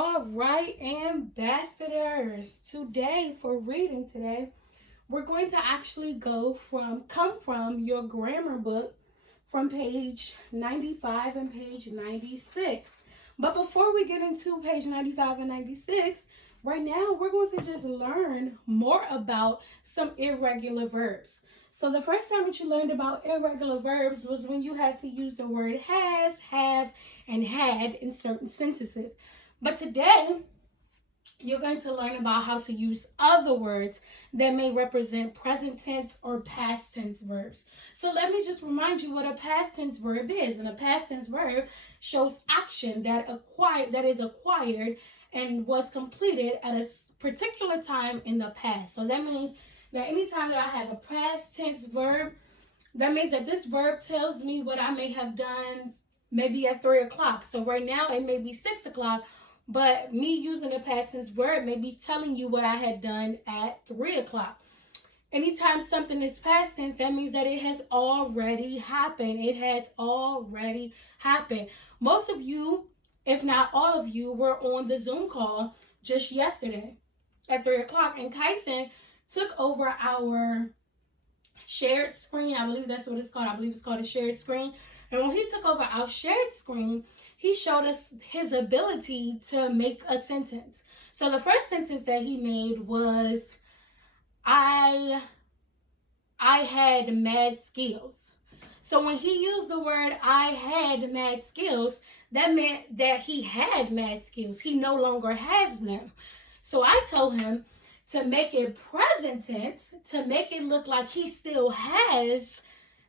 All right, ambassadors. Today, for reading today, we're going to actually come from your grammar book from page 95 and page 96. But before we get into page 95 and 96, right now we're going to just learn more about some irregular verbs. So the first time that you learned about irregular verbs was when you had to use the word has, have, and had in certain sentences. But today, you're going to learn about how to use other words that may represent present tense or past tense verbs. So let me just remind you what a past tense verb is. And a past tense verb shows action that is acquired and was completed at a particular time in the past. So that means that anytime that I have a past tense verb, that means that this verb tells me what I may have done maybe at 3 o'clock. So right now it may be 6 o'clock, but me using a past tense verb may be telling you what I had done at 3 o'clock. Anytime something is past tense, that means that it has already happened. It has already happened. Most of you, if not all of you, were on the Zoom call just yesterday at 3 o'clock, and Kyson took over our shared screen. I believe that's what it's called. I believe it's called a shared screen. And when he took over our shared screen, he showed us his ability to make a sentence. So the first sentence that he made was, I had mad skills. So when he used the word I had mad skills, that meant that he had mad skills. He no longer has them. So I told him to make it present tense, to make it look like he still has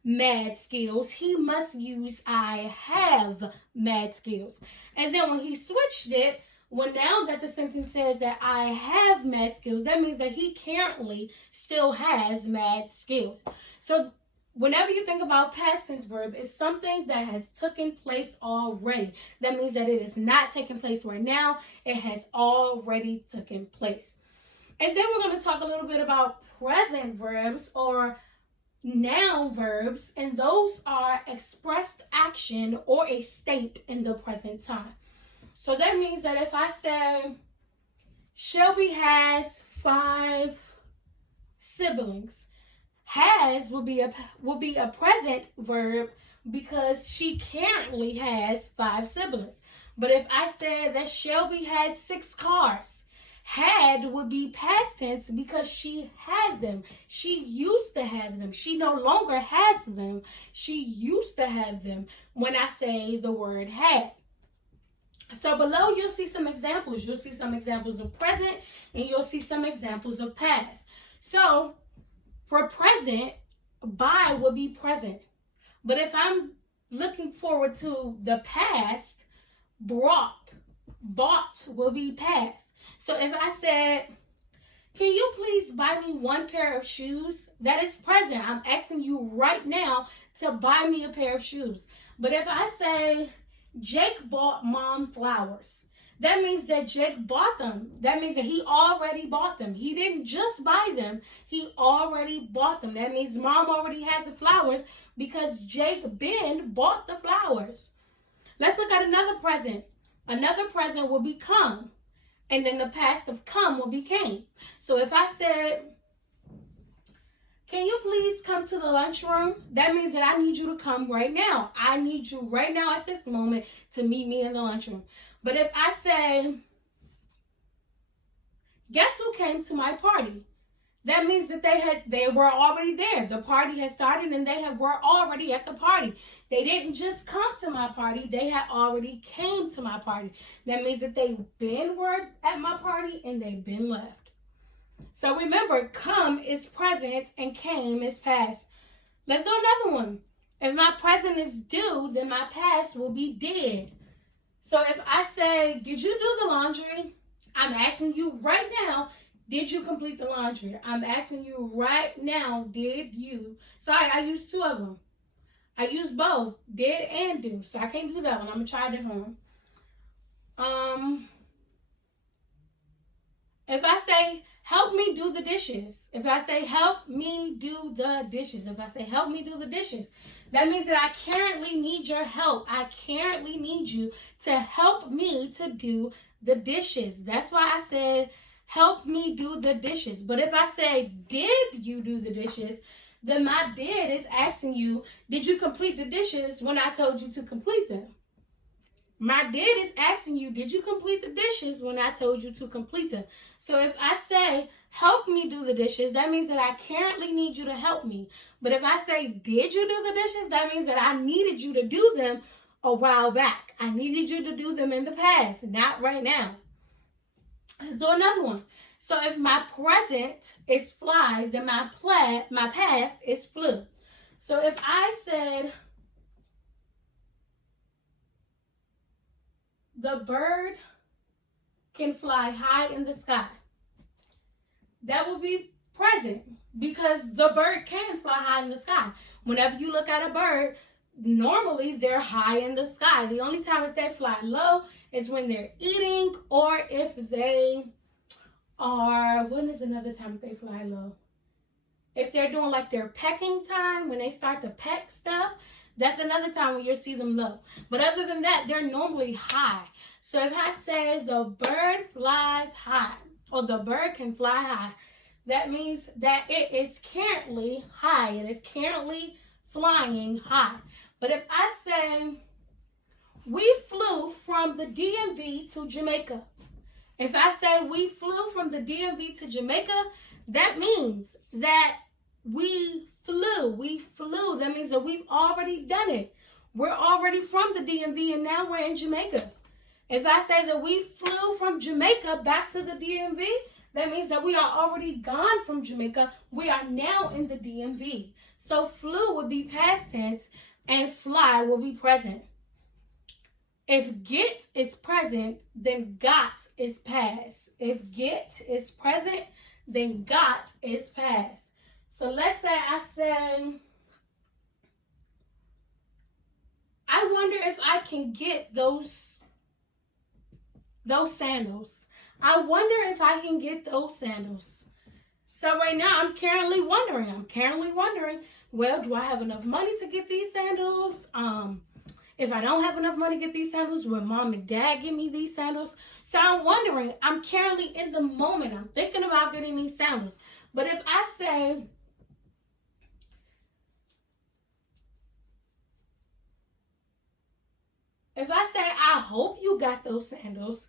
mad skills, he must use I have mad skills. And then when he switched it, well, now that the sentence says that I have mad skills, that means that he currently still has mad skills. So whenever you think about past tense verb, it's something that has taken place already. That means that it is not taking place right now. It has already taken place. And then we're going to talk a little bit about present verbs or noun verbs, and those are expressed action or a state in the present time. So that means that if I say Shelby has 5 siblings, has will be a present verb because she currently has 5 siblings. But if I said that Shelby had 6 cars, had would be past tense because she had them. She used to have them. She no longer has them. She used to have them when I say the word had. So below you'll see some examples. You'll see some examples of present and you'll see some examples of past. So for present, by will be present. But if I'm looking forward to the past, bought will be past. So if I said, can you please buy me 1 pair of shoes? That is present. I'm asking you right now to buy me a pair of shoes. But if I say, Jake bought mom flowers, that means that Jake bought them. That means that he already bought them. He didn't just buy them. He already bought them. That means mom already has the flowers because Jake Ben bought the flowers. Let's look at another present. Another present will be come. And then the past of come will be came. So if I said, can you please come to the lunchroom? That means that I need you to come right now. I need you right now at this moment to meet me in the lunchroom. But if I say, guess who came to my party? That means that they were already there. The party had started and were already at the party. They didn't just come to my party, they had already came to my party. That means that they were at my party and they've been left. So remember, come is present and came is past. Let's do another one. If my present is do, then my past will be did. So if I say, did you do the laundry? I'm asking you right now, did you complete the laundry? I'm asking you right now, did you? Sorry, I used 2 of them. I used both, did and do. So I can't do that one. I'm going to try a different one. If I say, help me do the dishes. If I say, help me do the dishes. If I say, help me do the dishes. That means that I currently need your help. I currently need you to help me to do the dishes. That's why I said, help me do the dishes. But if I say, did you do the dishes? Then my did is asking you, did you complete the dishes when I told you to complete them? My did is asking you, did you complete the dishes when I told you to complete them? So if I say, help me do the dishes, that means that I currently need you to help me. But if I say, did you do the dishes, that means that I needed you to do them a while back. I needed you to do them in the past, not right now. Let's do another one. So if my present is fly, then my past is flew. So if I said, the bird can fly high in the sky, that will be present because the bird can fly high in the sky. Whenever you look at a bird, normally they're high in the sky. The only time that they fly low is when they're eating, or if they are, when is another time that they fly low? If they're doing like their pecking time, when they start to peck stuff, that's another time when you'll see them low. But other than that, they're normally high. So if I say the bird flies high, or the bird can fly high, that means that it is currently high. It is currently flying high. But if I say, we flew from the DMV to Jamaica. If I say we flew from the DMV to Jamaica, that means that we flew. That means that we've already done it. We're already from the DMV and now we're in Jamaica. If I say that we flew from Jamaica back to the DMV, that means that we are already gone from Jamaica. We are now in the DMV. So flew would be past tense and fly will be present. If get is present, then got is past. If get is present, then got is past. So let's say I said, I wonder if I can get those sandals. I wonder if I can get those sandals. So right now I'm currently wondering, well, do I have enough money to get these sandals? If I don't have enough money to get these sandals, will mom and dad give me these sandals? So I'm wondering, I'm currently in the moment. I'm thinking about getting these sandals. But if I say, I hope you got those sandals,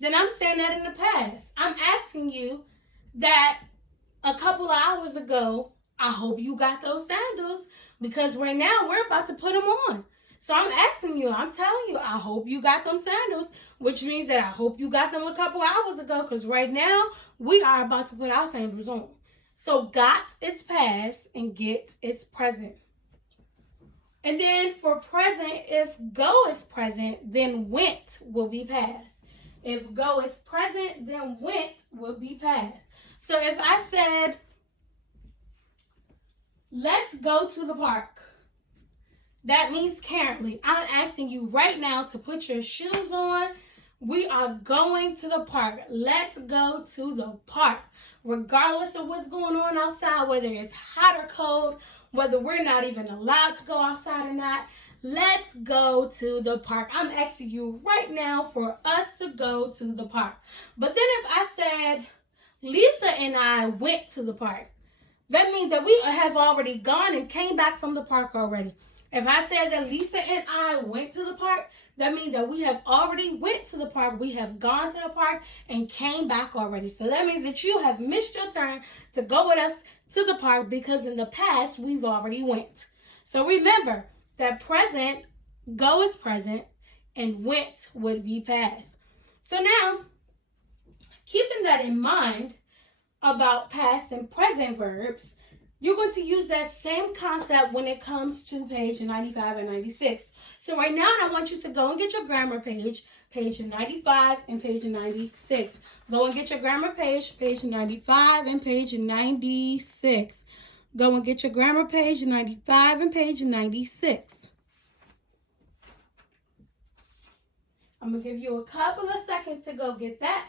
then I'm saying that in the past. I'm asking you that a couple of hours ago, I hope you got those sandals, because right now we're about to put them on. So I'm asking you, I'm telling you, I hope you got them sandals, which means that I hope you got them a couple hours ago, because right now we are about to put our sandals on. So got is past and get is present. And then for present, if go is present, then went will be past. If go is present, then went will be past. So if I said, let's go to the park, that means currently. I'm asking you right now to put your shoes on. We are going to the park. Let's go to the park. Regardless of what's going on outside, whether it's hot or cold, whether we're not even allowed to go outside or not, let's go to the park. I'm asking you right now for us to go to the park. But then if I said, Lisa and I went to the park, that means that we have already gone and came back from the park already. If I said that Lisa and I went to the park, that means that we have already went to the park. We have gone to the park and came back already. So that means that you have missed your turn to go with us to the park, because in the past we've already went. So remember that present, go is present, and went would be past. So now, keeping that in mind about past and present verbs, you're going to use that same concept when it comes to page 95 and 96. So right now, I want you to go and get your grammar page, page 95 and page 96. Go and get your grammar page, page 95 and page 96. Go and get your grammar page 95 and page 96. I'm going to give you a couple of seconds to go get that.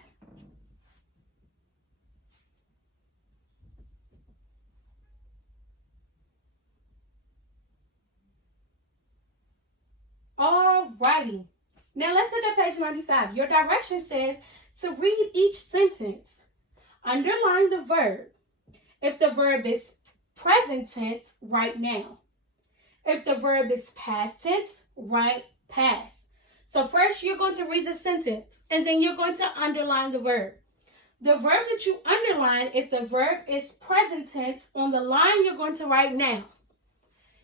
Alrighty. Now let's look at page 95. Your direction says to read each sentence. Underline the verb. If the verb is present tense, write now. If the verb is past tense, write past. So first you're going to read the sentence and then you're going to underline the verb. The verb that you underline, if the verb is present tense, on the line you're going to write now.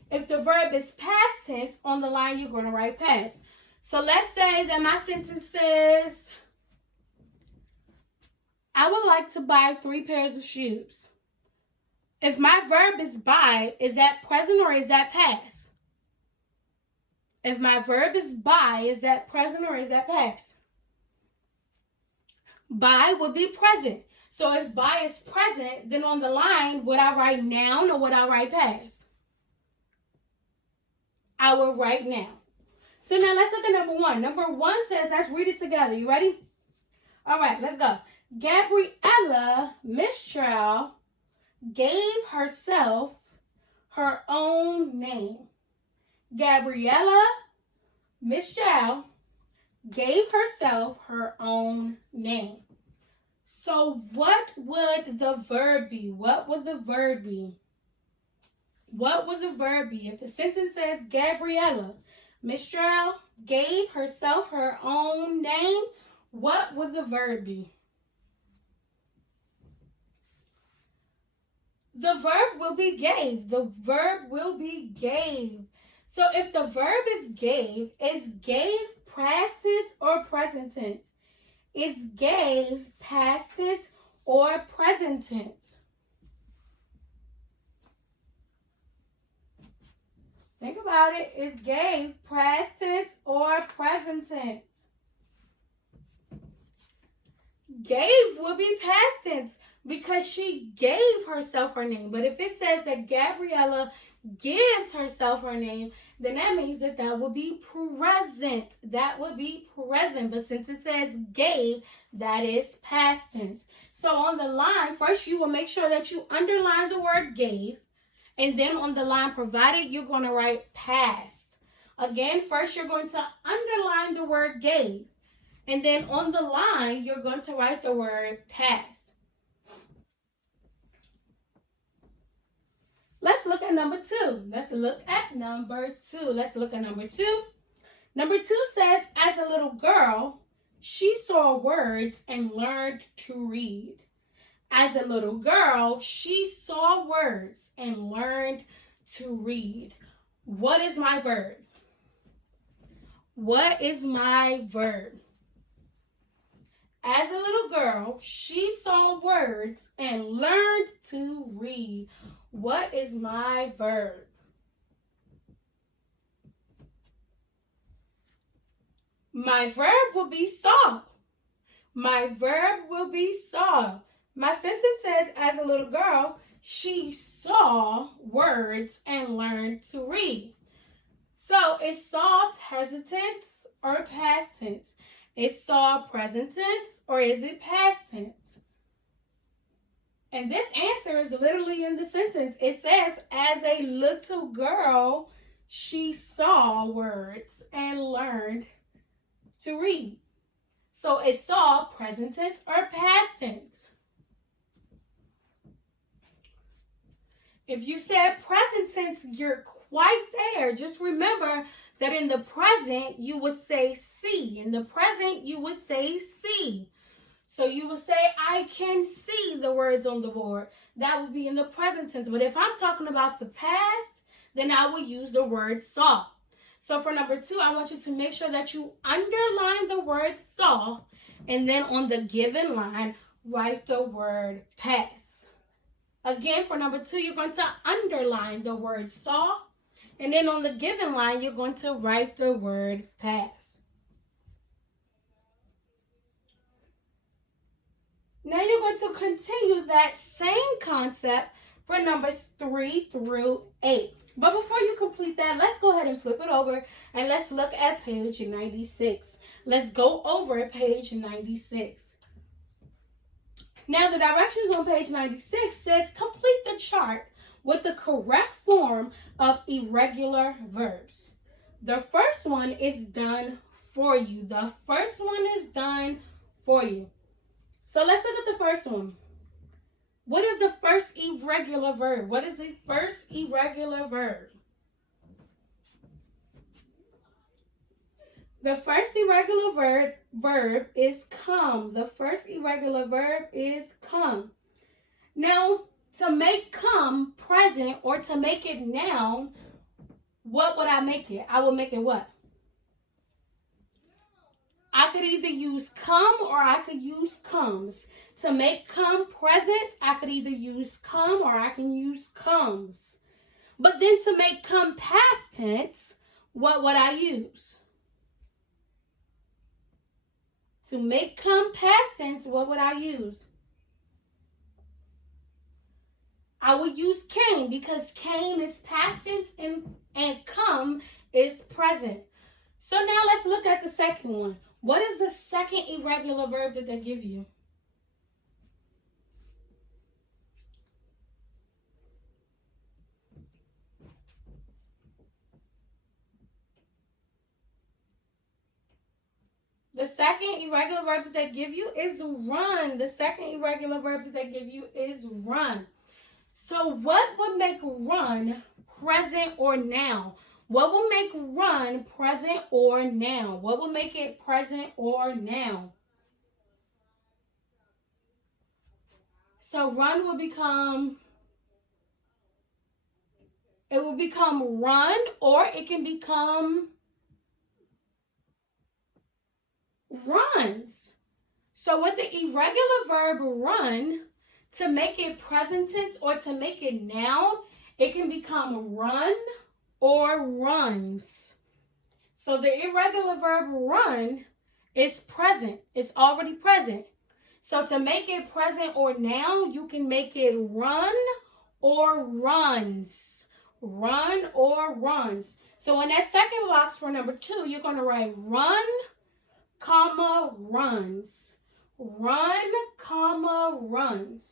If the verb is past tense, on the line you're going to write past. So let's say that my sentence says, I would like to buy 3 pairs of shoes. If my verb is buy, is that present or is that past? If my verb is buy, is that present or is that past? Buy would be present. So if buy is present, then on the line, would I write noun or would I write past? I will write now. So now let's look at number 1. Number 1 says, let's read it together. You ready? All right, let's go. Gabriella Mistral gave herself her own name. Gabriella Mistral gave herself her own name. So what would the verb be? What would the verb be? What would the verb be? If the sentence says Gabriella Mistral gave herself her own name, what would the verb be? The verb will be gave. The verb will be gave. So if the verb is gave past tense or present tense? Is gave past tense or present tense? Think about it. Is gave past tense or present tense? Gave will be past tense because she gave herself her name. But if it says that Gabriella gives herself her name, then that means that would be present. That would be present. But since it says gave, that is past tense. So on the line, first you will make sure that you underline the word gave. And then on the line provided, you're going to write past. Again, first you're going to underline the word gave. And then on the line, you're going to write the word past. Let's look at number 2. Let's look at number 2. Number 2 says, as a little girl, she saw words and learned to read. As a little girl, she saw words and learned to read. What is my verb? What is my verb? As a little girl, she saw words and learned to read. What is my verb? My verb will be saw. My verb will be saw. My sentence says, as a little girl, she saw words and learned to read. So is saw present tense or past tense? Is saw present tense or is it past tense? And this answer is literally in the sentence. It says, as a little girl, she saw words and learned to read. So is saw present tense or past tense? If you said present tense, you're quite there. Just remember that in the present, you would say see. In the present, you would say see. So you would say, I can see the words on the board. That would be in the present tense. But if I'm talking about the past, then I will use the word saw. So for number 2, I want you to make sure that you underline the word saw. And then on the given line, write the word past. Again, for number 2, you're going to underline the word saw. And then on the given line, you're going to write the word past. Now you're going to continue that same concept for numbers 3 through 8. But before you complete that, let's go ahead and flip it over and let's look at page 96. Let's go over page 96. Now the directions on page 96 says complete the chart with the correct form of irregular verbs. The first one is done for you. The first one is done for you. So let's look at the first one. What is the first irregular verb? What is the first irregular verb? The first irregular verb is come. The first irregular verb is come. Now, to make come present or to make it noun, what would I make it? I would make it what? I could either use come or I could use comes. To make come present, I could either use come or I can use comes. But then to make come past tense, what would I use? To make come past tense, what would I use? I would use came because came is past tense and come is present. So now let's look at the second one. What is the second irregular verb that they give you? The second irregular verb that they give you is run. The second irregular verb that they give you is run. So what would make run present or noun? What will make run present or noun? What will make it present or noun? So run will become, it will become run, or it can become runs. So with the irregular verb run, to make it present tense or to make it noun, it can become run or runs. So the irregular verb run is present. It's already present. So to make it present or noun, you can make it run or runs. Run or runs. So in that second box for number 2, you're going to write run, comma, runs. Run, comma, runs.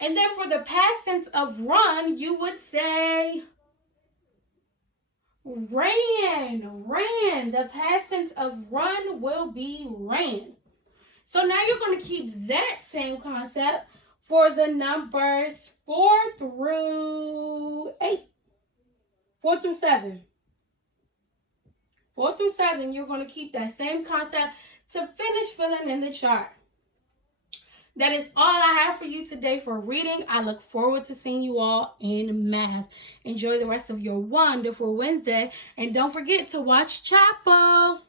And then for the past tense of run, you would say ran, ran. The past tense of run will be ran. So now you're going to keep that same concept for the numbers 4 through 8. 4 through 7. 4 through 7, you're going to keep that same concept to finish filling in the chart. That is all I have for you today for reading. I look forward to seeing you all in math. Enjoy the rest of your wonderful Wednesday. And don't forget to watch Chapel.